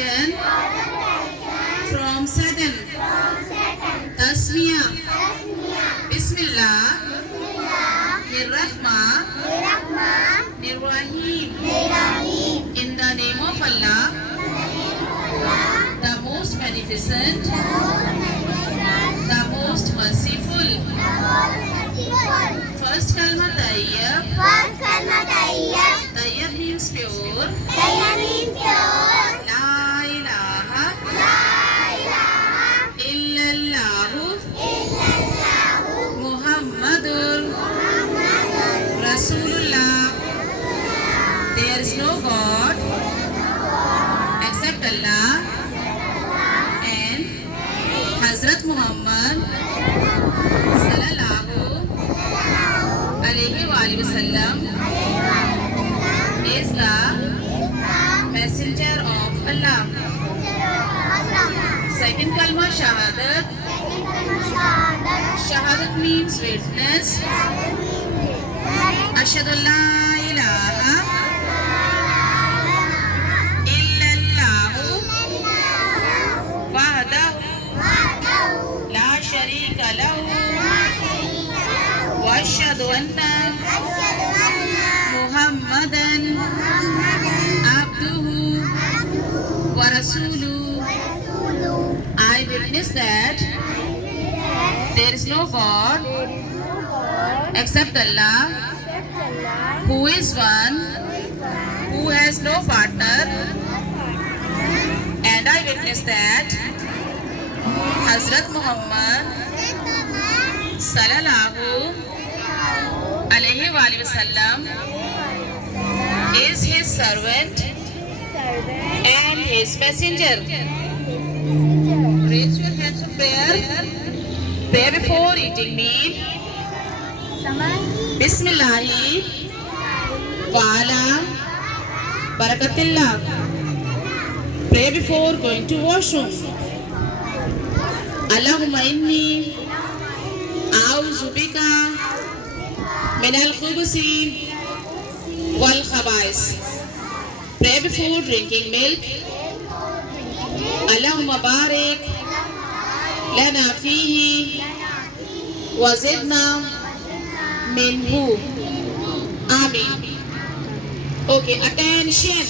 question from Satan. Tasmiya. Bismillah. Nirrahma. Nirrahim. In the name of Allah, the most beneficent, the most merciful. First kalma tayyib. Tayyib means pure. La ilaha illallahu Muhammadur Rasulullah. There is no God except Allah and Hazrat Muhammad sallallahu alayhi wa sallam is the messenger of Allah. Second kalma shahadat. Shahadat means witness. Ashhadu an la ilaha illallahu wahdahu la sharika lahu wa ashhadu anna Muhammadan abduhu wa rasuluhu. I witness that there is no God except Allah, who is one, who has no partner, and I witness that Hazrat Muhammad sallallahu alayhi wa sallam is his servant and his messenger. Raise your hands for prayer. Pray before eating meal. Bismillahi wa ala barakatillah. Pray before going to washroom. Allahumma inni a'udhu bika min al-khubusi wal khaba'is. Pray before drinking milk. Allahumma barik lana fihi wa zidna minhu. Amin. Okay, attention.